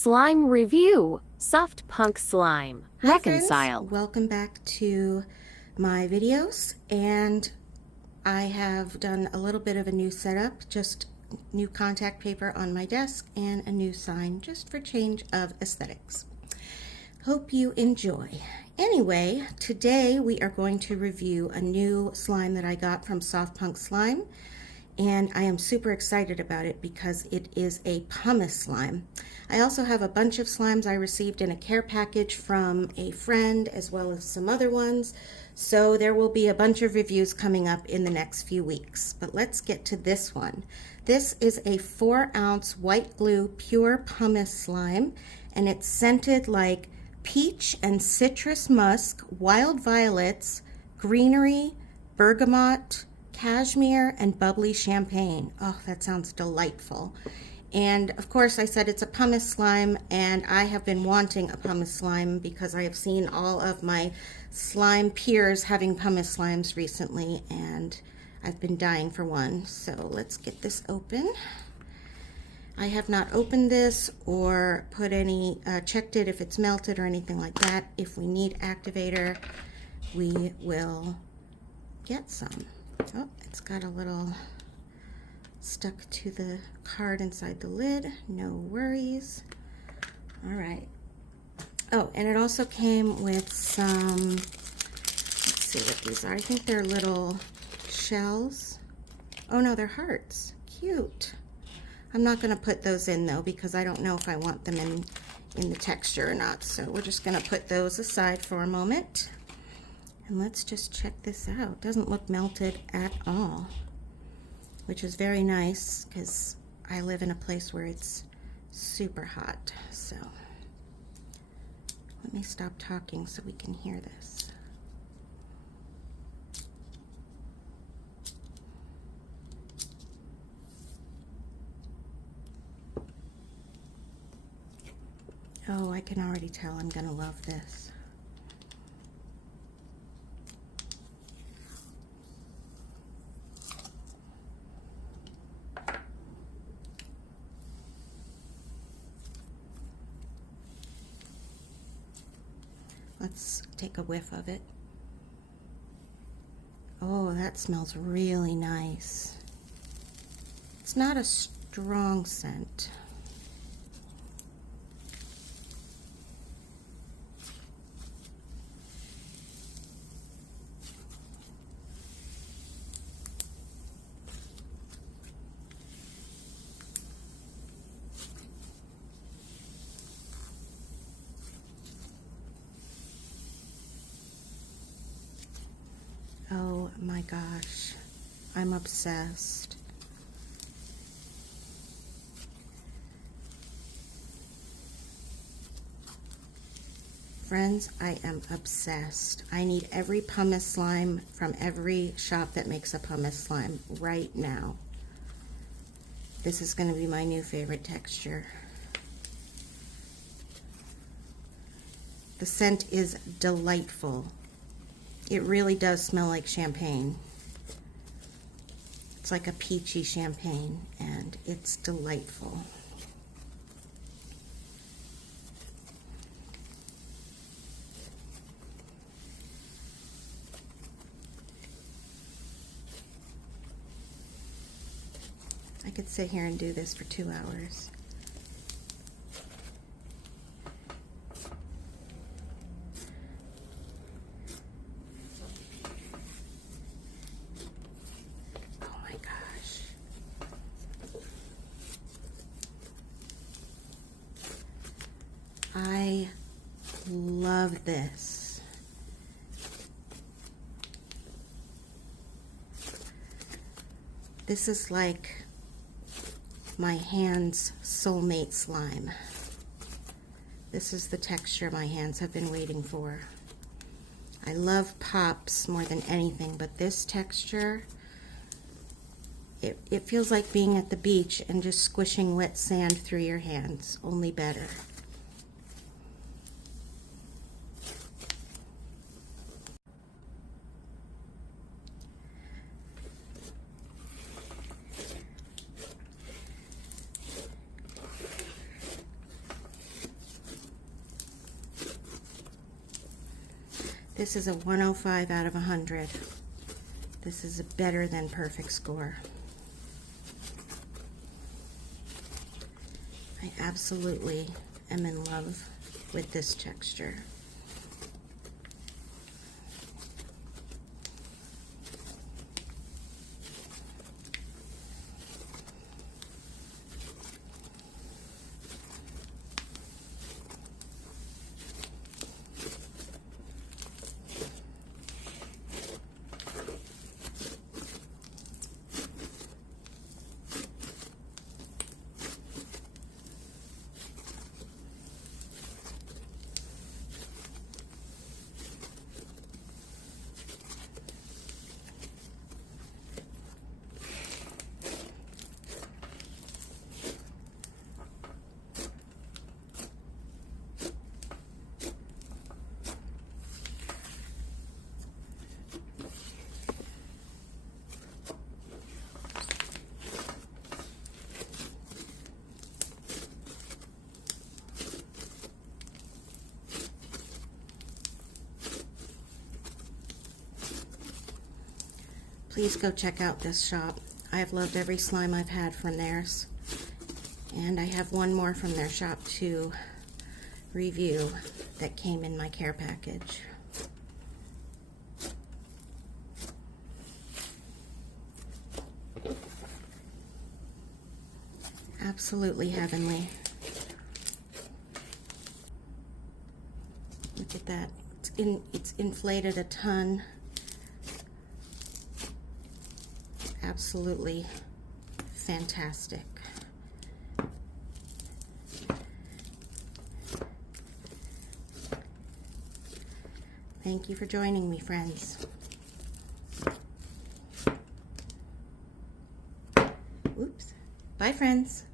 Slime Review, Soft Punk Slime, Hi Reconcile. friends, welcome back to my videos, and I have done a little bit of a new setup, just new contact paper on my desk and a new sign just for change of aesthetics. Hope you enjoy. Anyway, today we are going to review a new slime that I got from Soft Punk Slime, and I am super excited about it because it is a pumice slime. I also have a bunch of slimes I received in a care package from a friend, as well as some other ones, so there will be a bunch of reviews coming up in the next few weeks. But let's get to this one. This is a 4-ounce white glue pure pumice slime, and it's scented like peach and citrus musk, wild violets, greenery, bergamot, cashmere, and bubbly champagne. Oh, that sounds delightful. And of course I said it's a pumice slime, and I have been wanting a pumice slime because I have seen all of my slime peers having pumice slimes recently, and I've been dying for one. So let's get this open. I have not opened this or put any, checked it if it's melted or anything like that. If we need activator, we will get some. Oh, it's got a little stuck to the card inside the lid. No worries. All right. Oh, and it also came with some, let's see what these are. I think they're little shells. Oh no, they're hearts. Cute. I'm not going to put those in though because I don't know if I want them in the texture or not. So we're just going to put those aside for a moment. And let's just check this out. It doesn't look melted at all, which is very nice because I live in a place where it's super hot. So let me stop talking so we can hear this. Oh, I can already tell I'm gonna love this. Let's take a whiff of it. Oh, that smells really nice. It's not a strong scent. Oh my gosh, I'm obsessed. Friends, I am obsessed. I need every pumice slime from every shop that makes a pumice slime right now. This is going to be my new favorite texture. The scent is delightful. It really does smell like champagne. It's like a peachy champagne, and it's delightful. I could sit here and do this for 2 hours. I love this. This is like my hand's soulmate slime. This is the texture my hands have been waiting for. I love pops more than anything, but this texture, it feels like being at the beach and just squishing wet sand through your hands, only better. This is a 105 out of 100. This is a better than perfect score. I absolutely am in love with this texture. Please go check out this shop. I have loved every slime I've had from theirs. And I have one more from their shop to review that came in my care package. Absolutely heavenly. Look at that. It's inflated a ton. Absolutely fantastic. Thank you for joining me, friends. Oops. Bye, friends.